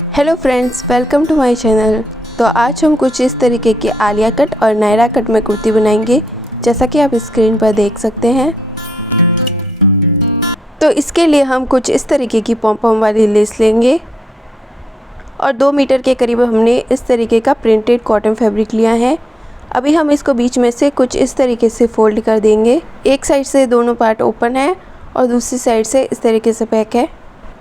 Hello friends, welcome to my channel. तो आज हम कुछ इस तरीके की आलिया कट और नायरा कट में कुर्ती बनाएंगे, जैसा कि आप स्क्रीन पर देख सकते हैं। तो इसके लिए हम कुछ इस तरीके की पॉम पॉम वाली लेस लेंगे और 2 मीटर के करीब हमने इस तरीके का प्रिंटेड कॉटन फैब्रिक लिया है। अभी हम इसको बीच में से कुछ इस तरीके से फोल्ड कर देंगे। एक साइड से दोनों पार्ट ओपन है और दूसरी साइड से इस तरीके से पैक है।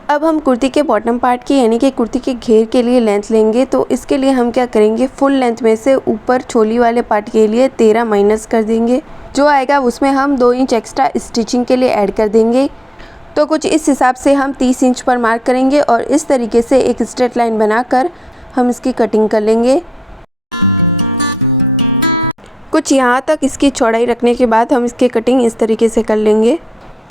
अब हम कुर्ती के बॉटम पार्ट की यानी कि कुर्ती के घेर के लिए लेंथ लेंगे। तो इसके लिए हम क्या करेंगे, फुल लेंथ में से ऊपर चोली वाले पार्ट के लिए 13 माइनस कर देंगे। जो आएगा उसमें हम 2 इंच एक्स्ट्रा स्टिचिंग के लिए ऐड कर देंगे। तो कुछ इस हिसाब से हम 30 इंच पर मार्क करेंगे और इस तरीके से एक स्ट्रेट लाइन बनाकर हम इसकी कटिंग कर लेंगे। कुछ यहाँ तक इसकी चौड़ाई रखने के बाद हम इसकी कटिंग इस तरीके से कर लेंगे।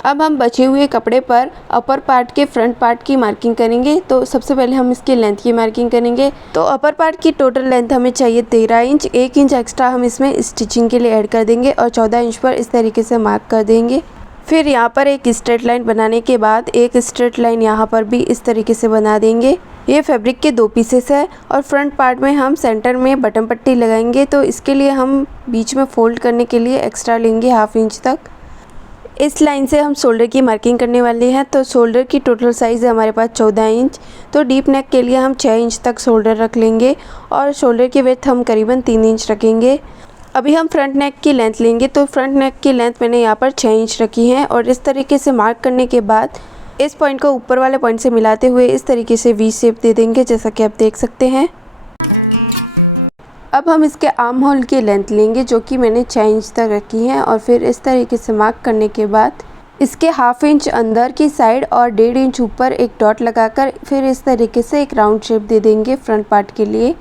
अब हम बचे हुए कपड़े पर अपर पार्ट के फ्रंट पार्ट की मार्किंग करेंगे। तो सबसे पहले हम इसकी लेंथ की मार्किंग करेंगे। तो अपर पार्ट की टोटल लेंथ हमें चाहिए 13 इंच। 1 इंच एक्स्ट्रा हम इसमें स्टिचिंग के लिए ऐड कर देंगे और 14 इंच पर इस तरीके से मार्क कर देंगे। फिर यहाँ पर एक स्ट्रेट लाइन बनाने के बाद एक स्ट्रेट लाइन यहाँ पर भी इस तरीके से बना देंगे। ये फैब्रिक के 2 पीसेस है और फ्रंट पार्ट में हम सेंटर में बटन पट्टी लगाएंगे। तो इसके लिए हम बीच में फोल्ड करने के लिए एक्स्ट्रा लेंगे 1/2 इंच तक। इस लाइन से हम शोल्डर की मार्किंग करने वाले हैं। तो शोल्डर की टोटल साइज़ है हमारे पास 14 इंच। तो डीप नेक के लिए हम 6 इंच तक शोल्डर रख लेंगे और शोल्डर की विड्थ हम करीबन 3 इंच रखेंगे। अभी हम फ्रंट नेक की लेंथ लेंगे। तो फ्रंट नेक की लेंथ मैंने यहाँ पर 6 इंच रखी है और इस तरीके से मार्क करने के बाद इस पॉइंट को ऊपर वाले पॉइंट से मिलाते हुए इस तरीके से वी शेप दे देंगे, जैसा कि आप देख सकते हैं। अब हम इसके आर्म होल की लेंथ लेंगे, जो कि मैंने 6 इंच तक रखी है और फिर इस तरीके से मार्क करने के बाद इसके 1/2 इंच अंदर की साइड और 1.5 इंच ऊपर एक डॉट लगाकर फिर इस तरीके से एक राउंड शेप दे देंगे फ्रंट पार्ट के लिए।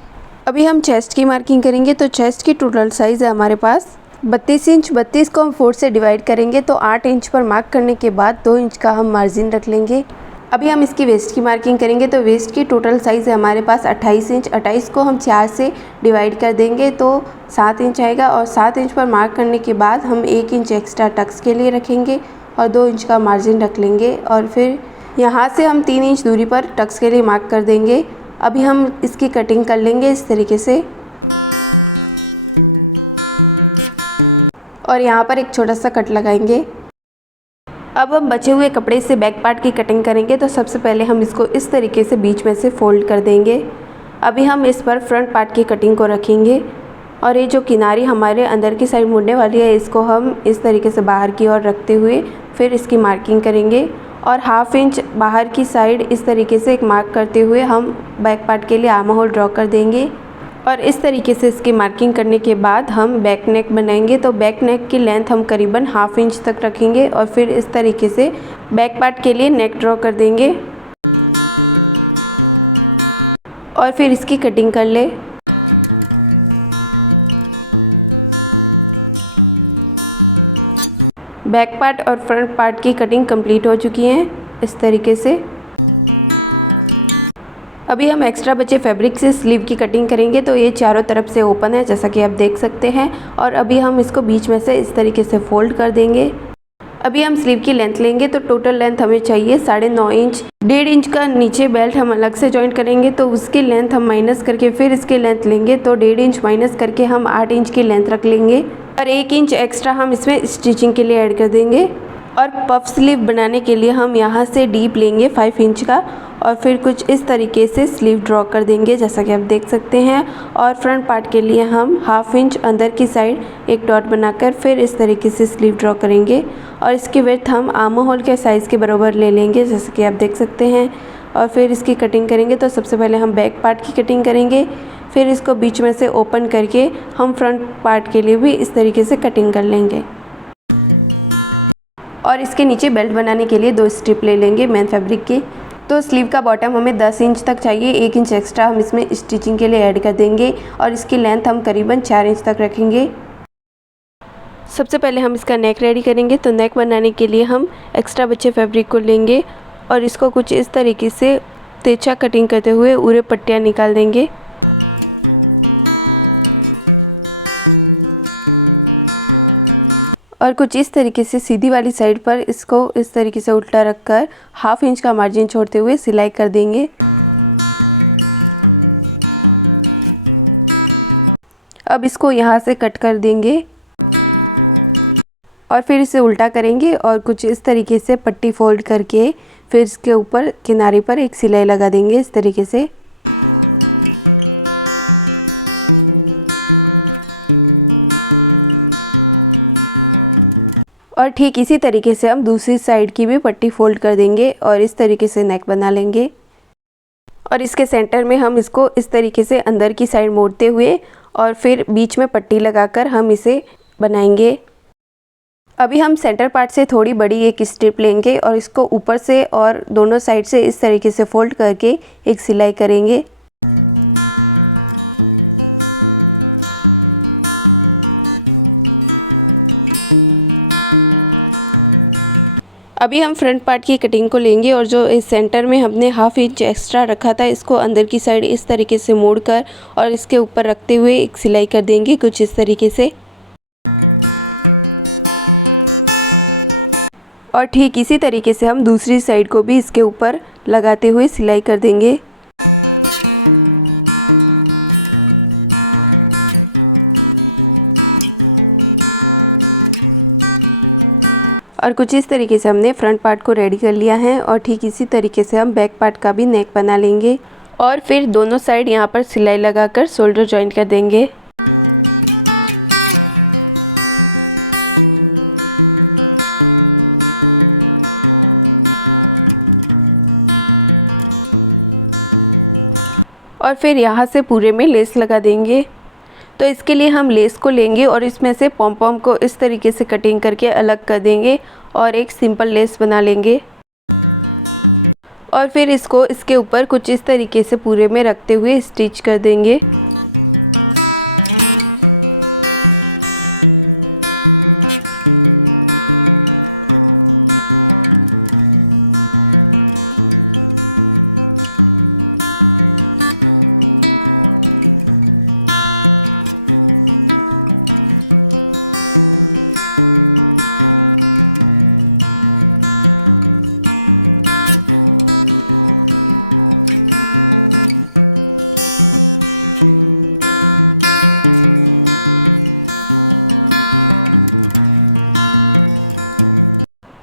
अभी हम चेस्ट की मार्किंग करेंगे। तो चेस्ट की टोटल साइज़ है हमारे पास 32 इंच। 32 को हम 4 से डिवाइड करेंगे तो 8 इंच पर मार्क करने के बाद 2 इंच का हम मार्जिन रख लेंगे। अभी हम इसकी वेस्ट की मार्किंग करेंगे। तो वेस्ट की टोटल साइज़ है हमारे पास 28 इंच। 28 को हम 4 से डिवाइड कर देंगे तो 7 इंच आएगा और 7 इंच पर मार्क करने के बाद हम 1 इंच एक्स्ट्रा टक्स के लिए रखेंगे और 2 इंच का मार्जिन रख लेंगे और फिर यहाँ से हम 3 इंच दूरी पर टक्स के लिए मार्क कर देंगे। अभी हम इसकी कटिंग कर लेंगे इस तरीके से और यहाँ पर एक छोटा सा कट लगाएंगे। अब हम बचे हुए कपड़े से बैक पार्ट की कटिंग करेंगे। तो सबसे पहले हम इसको इस तरीके से बीच में से फोल्ड कर देंगे। अभी हम इस पर फ्रंट पार्ट की कटिंग को रखेंगे और ये जो किनारी हमारे अंदर की साइड मुड़ने वाली है, इसको हम इस तरीके से बाहर की ओर रखते हुए फिर इसकी मार्किंग करेंगे और 1/2 इंच बाहर की साइड इस तरीके से एक मार्क करते हुए हम बैक पार्ट के लिए आर्म होल ड्रॉ कर देंगे। और इस तरीके से इसकी मार्किंग करने के बाद हम बैक नेक बनाएंगे। तो बैक नेक की लेंथ हम करीबन 1/2 इंच तक रखेंगे और फिर इस तरीके से बैक पार्ट के लिए नेक ड्रॉ कर देंगे और फिर इसकी कटिंग कर ले। बैक पार्ट और फ्रंट पार्ट की कटिंग कंप्लीट हो चुकी है इस तरीके से। अभी हम एक्स्ट्रा बचे फैब्रिक से स्लीव की कटिंग करेंगे। तो ये चारों तरफ से ओपन है, जैसा कि आप देख सकते हैं, और अभी हम इसको बीच में से इस तरीके से फोल्ड कर देंगे। अभी हम स्लीव की लेंथ लेंगे। तो टोटल लेंथ हमें चाहिए 9.5 इंच। 1.5 इंच का नीचे बेल्ट हम अलग से जॉइंट करेंगे तो उसकी लेंथ हम माइनस करके फिर इसकी लेंथ लेंगे। तो 1.5 इंच माइनस करके हम 8 इंच की लेंथ रख लेंगे और 1 इंच एक्स्ट्रा हम इसमें स्टिचिंग के लिए ऐड कर देंगे। और पफ स्लीव बनाने के लिए हम यहाँ से डीप लेंगे 5 इंच का और फिर कुछ इस तरीके से स्लीव ड्रॉ कर देंगे, जैसा कि आप देख सकते हैं। और फ्रंट पार्ट के लिए हम 1/2 इंच अंदर की साइड एक डॉट बनाकर फिर इस तरीके से स्लीव ड्रॉ करेंगे और इसकी विड्थ हम आर्म होल के साइज़ के बराबर ले लेंगे, जैसे कि आप देख सकते हैं। और फिर इसकी कटिंग करेंगे। तो सबसे पहले हम बैक पार्ट की कटिंग करेंगे, फिर इसको बीच में से ओपन करके हम फ्रंट पार्ट के लिए भी इस तरीके से कटिंग कर लेंगे और इसके नीचे बेल्ट बनाने के लिए 2 स्ट्रिप ले लेंगे मेन फैब्रिक की। तो स्लीव का बॉटम हमें 10 इंच तक चाहिए। 1 इंच एक्स्ट्रा हम इसमें स्टिचिंग के लिए ऐड कर देंगे और इसकी लेंथ हम करीबन 4 इंच तक रखेंगे। सबसे पहले हम इसका नेक रेडी करेंगे। तो नेक बनाने के लिए हम एक्स्ट्रा बचे फैब्रिक को लेंगे और इसको कुछ इस तरीके से तिरछा कटिंग करते हुए उरे पट्टियाँ निकाल देंगे। और कुछ इस तरीके से सीधी वाली साइड पर इसको इस तरीके से उल्टा रखकर 1/2 इंच का मार्जिन छोड़ते हुए सिलाई कर देंगे। अब इसको यहाँ से कट कर देंगे और फिर इसे उल्टा करेंगे और कुछ इस तरीके से पट्टी फोल्ड करके फिर इसके ऊपर किनारे पर एक सिलाई लगा देंगे इस तरीके से। और ठीक इसी तरीके से हम दूसरी साइड की भी पट्टी फोल्ड कर देंगे और इस तरीके से नेक बना लेंगे। और इसके सेंटर में हम इसको इस तरीके से अंदर की साइड मोड़ते हुए और फिर बीच में पट्टी लगाकर हम इसे बनाएंगे। अभी हम सेंटर पार्ट से थोड़ी बड़ी एक स्ट्रिप लेंगे और इसको ऊपर से और दोनों साइड से इस तरीके से फोल्ड करके एक सिलाई करेंगे। अभी हम फ्रंट पार्ट की कटिंग को लेंगे और जो इस सेंटर में हमने हाफ इंच एक्स्ट्रा रखा था इसको अंदर की साइड इस तरीके से मोड़कर और इसके ऊपर रखते हुए एक सिलाई कर देंगे कुछ इस तरीके से। और ठीक इसी तरीके से हम दूसरी साइड को भी इसके ऊपर लगाते हुए सिलाई कर देंगे। और कुछ इस तरीके से हमने फ्रंट पार्ट को रेडी कर लिया है और ठीक इसी तरीके से हम बैक पार्ट का भी नेक बना लेंगे और फिर दोनों साइड यहाँ पर सिलाई लगाकर शोल्डर जॉइंट कर देंगे। और फिर यहाँ से पूरे में लेस लगा देंगे। तो इसके लिए हम लेस को लेंगे और इसमें से पॉम पॉम को इस तरीके से कटिंग करके अलग कर देंगे और एक सिंपल लेस बना लेंगे। और फिर इसको इसके ऊपर कुछ इस तरीके से पूरे में रखते हुए स्टिच कर देंगे।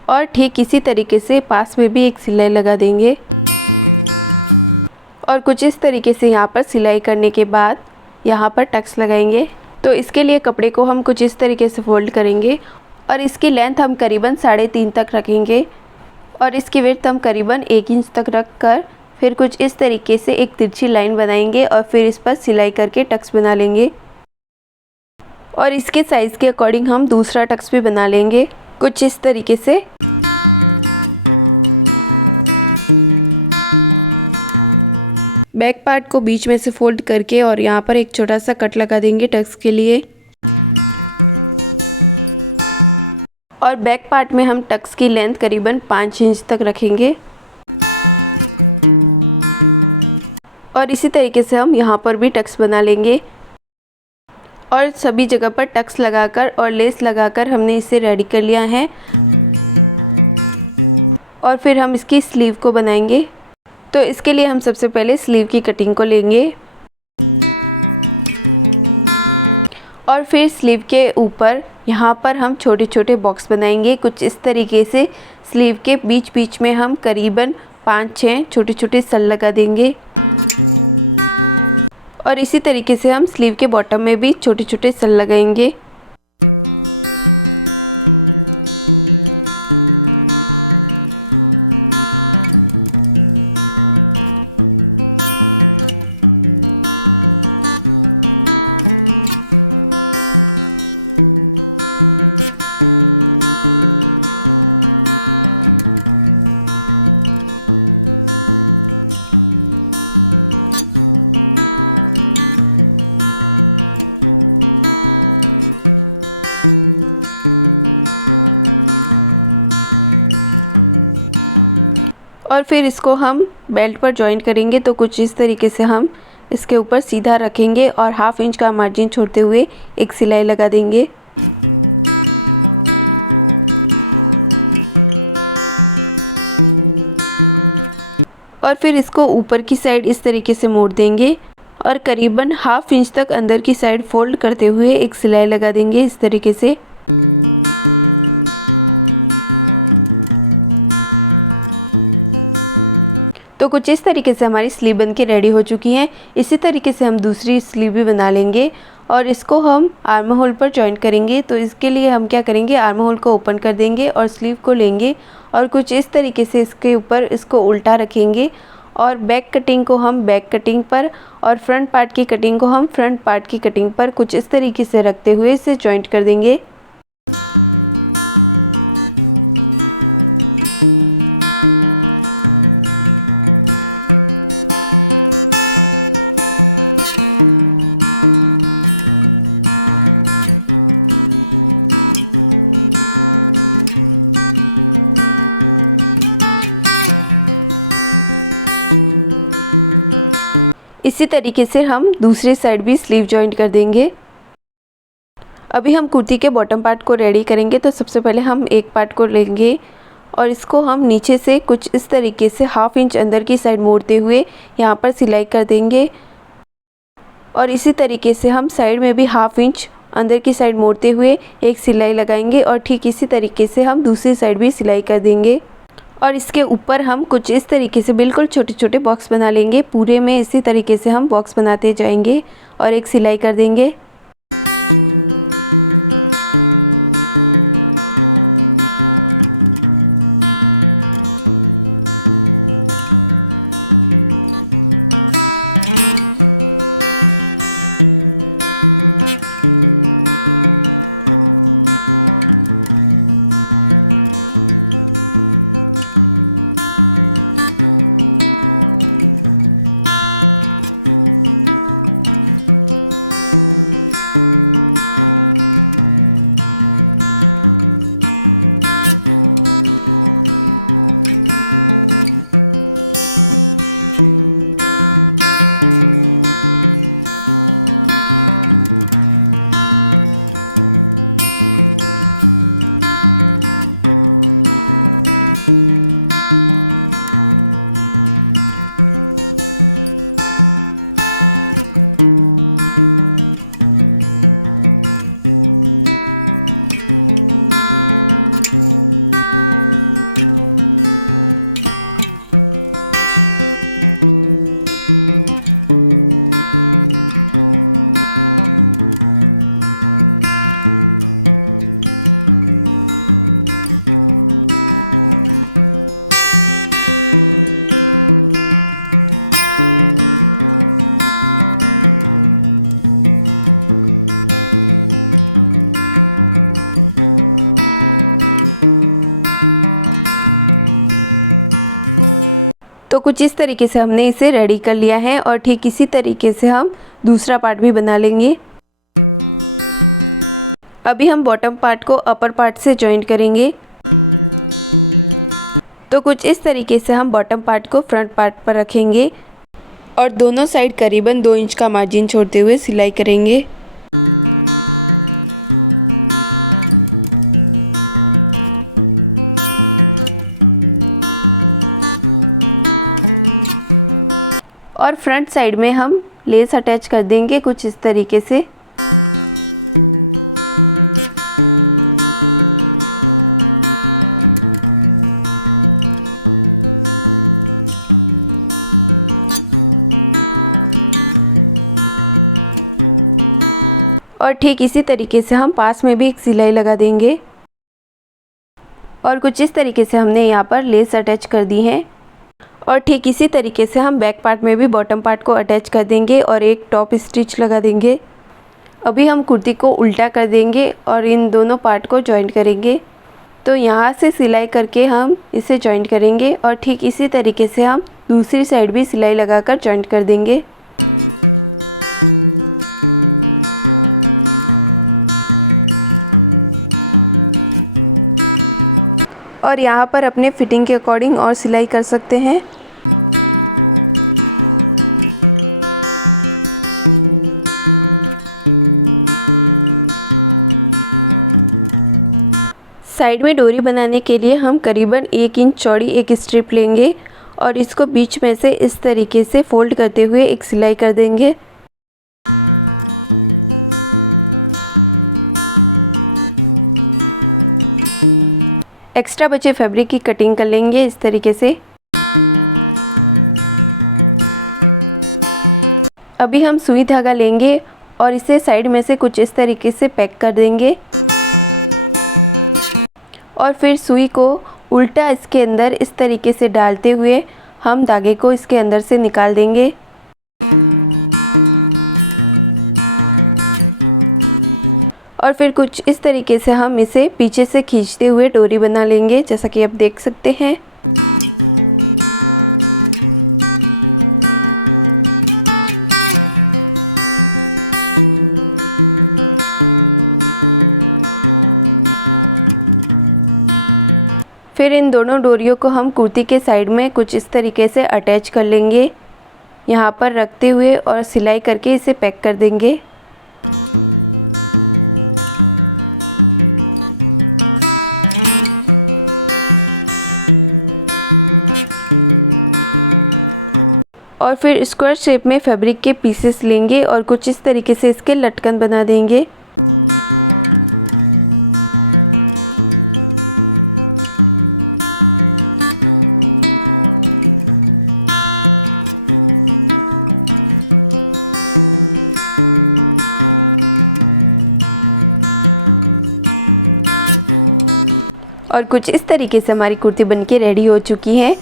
और ठीक इसी तरीके से पास में भी एक सिलाई लगा देंगे और कुछ इस तरीके से यहाँ पर सिलाई करने के बाद यहाँ पर टक्स लगाएंगे। तो इसके लिए कपड़े को हम कुछ इस तरीके से फोल्ड करेंगे और इसकी लेंथ हम करीबन 3.5 तक रखेंगे और इसकी विड्थ हम करीबन 1 इंच तक रख कर फिर कुछ इस तरीके से एक तिरछी लाइन बनाएंगे और फिर इस पर सिलाई करके टक्स बना लेंगे। और इसके साइज़ के अकॉर्डिंग हम दूसरा टक्स भी बना लेंगे कुछ इस तरीके से। बैक पार्ट को बीच में से फोल्ड करके और यहाँ पर एक छोटा सा कट लगा देंगे टक्स के लिए। और बैक पार्ट में हम टक्स की लेंथ करीबन 5 इंच तक रखेंगे और इसी तरीके से हम यहाँ पर भी टक्स बना लेंगे। और सभी जगह पर टक्स लगाकर और लेस लगाकर हमने इसे रेडी कर लिया है। और फिर हम इसकी स्लीव को बनाएंगे। तो इसके लिए हम सबसे पहले स्लीव की कटिंग को लेंगे और फिर स्लीव के ऊपर यहाँ पर हम छोटे छोटे बॉक्स बनाएंगे कुछ इस तरीके से। स्लीव के बीच बीच में हम करीबन 5-6 छोटे छोटे सल लगा देंगे और इसी तरीके से हम स्लीव के बॉटम में भी छोटे छोटे सल लगाएंगे। और फिर इसको हम बेल्ट पर जॉइंट करेंगे। तो कुछ इस तरीके से हम इसके ऊपर सीधा रखेंगे और 1/2 इंच का मार्जिन छोड़ते हुए एक सिलाई लगा देंगे। और फिर इसको ऊपर की साइड इस तरीके से मोड़ देंगे और करीबन हाफ इंच तक अंदर की साइड फोल्ड करते हुए एक सिलाई लगा देंगे इस तरीके से। तो कुछ इस तरीके से हमारी स्लीव बन के रेडी हो चुकी है। इसी तरीके से हम दूसरी स्लीव भी बना लेंगे और इसको हम आर्म होल पर जॉइंट करेंगे। तो इसके लिए हम क्या करेंगे, आर्म होल को ओपन कर देंगे और स्लीव को लेंगे और कुछ इस तरीके से इसके ऊपर इसको उल्टा रखेंगे और बैक कटिंग को हम बैक कटिंग पर और फ्रंट पार्ट की कटिंग को हम फ्रंट पार्ट की कटिंग पर कुछ इस तरीके से रखते हुए इसे जॉइंट कर देंगे। इसी तरीके से हम दूसरी साइड भी स्लीव जॉइंट कर देंगे। अभी हम कुर्ती के बॉटम पार्ट को रेडी करेंगे। तो सबसे पहले हम एक पार्ट को लेंगे और इसको हम नीचे से कुछ इस तरीके से हाफ इंच अंदर की साइड मोड़ते हुए यहाँ पर सिलाई कर देंगे और इसी तरीके से हम साइड में भी हाफ इंच अंदर की साइड मोड़ते हुए एक सिलाई लगाएंगे और ठीक इसी तरीके से हम दूसरी साइड भी सिलाई कर देंगे। और इसके ऊपर हम कुछ इस तरीके से बिल्कुल छोटे छोटे बॉक्स बना लेंगे। पूरे में इसी तरीके से हम बॉक्स बनाते जाएंगे और एक सिलाई कर देंगे। तो कुछ इस तरीके से हमने इसे रेडी कर लिया है और ठीक इसी तरीके से हम दूसरा पार्ट भी बना लेंगे। अभी हम बॉटम पार्ट को अपर पार्ट से जॉइंट करेंगे। तो कुछ इस तरीके से हम बॉटम पार्ट को फ्रंट पार्ट पर रखेंगे और दोनों साइड करीबन 2 इंच का मार्जिन छोड़ते हुए सिलाई करेंगे। और फ्रंट साइड में हम लेस अटैच कर देंगे कुछ इस तरीके से। और ठीक इसी तरीके से हम पास में भी एक सिलाई लगा देंगे और कुछ इस तरीके से हमने यहाँ पर लेस अटैच कर दी है। और ठीक इसी तरीके से हम बैक पार्ट में भी बॉटम पार्ट को अटैच कर देंगे और एक टॉप स्टिच लगा देंगे। अभी हम कुर्ती को उल्टा कर देंगे और इन दोनों पार्ट को जॉइंट करेंगे। तो यहाँ से सिलाई करके हम इसे जॉइंट करेंगे और ठीक इसी तरीके से हम दूसरी साइड भी सिलाई लगाकर जॉइंट कर देंगे। और यहाँ पर अपने फिटिंग के अकॉर्डिंग और सिलाई कर सकते हैं। साइड में डोरी बनाने के लिए हम करीबन 1 इंच चौड़ी एक स्ट्रिप लेंगे और इसको बीच में से इस तरीके से फोल्ड करते हुए एक सिलाई कर देंगे। एक्स्ट्रा बचे फैब्रिक की कटिंग कर लेंगे इस तरीके से। अभी हम सुई धागा लेंगे और इसे साइड में से कुछ इस तरीके से पैक कर देंगे और फिर सुई को उल्टा इसके अंदर इस तरीके से डालते हुए हम धागे को इसके अंदर से निकाल देंगे। और फिर कुछ इस तरीके से हम इसे पीछे से खींचते हुए डोरी बना लेंगे, जैसा कि आप देख सकते हैं। फिर इन दोनों डोरियों को हम कुर्ती के साइड में कुछ इस तरीके से अटैच कर लेंगे, यहाँ पर रखते हुए और सिलाई करके इसे पैक कर देंगे। और फिर स्क्वायर शेप में फैब्रिक के पीसेस लेंगे और कुछ इस तरीके से इसके लटकन बना देंगे। और कुछ इस तरीके से हमारी कुर्ती बनके रेडी हो चुकी है।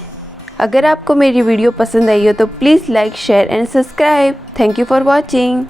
अगर आपको मेरी वीडियो पसंद आई हो तो please like, share and subscribe. Thank you for watching.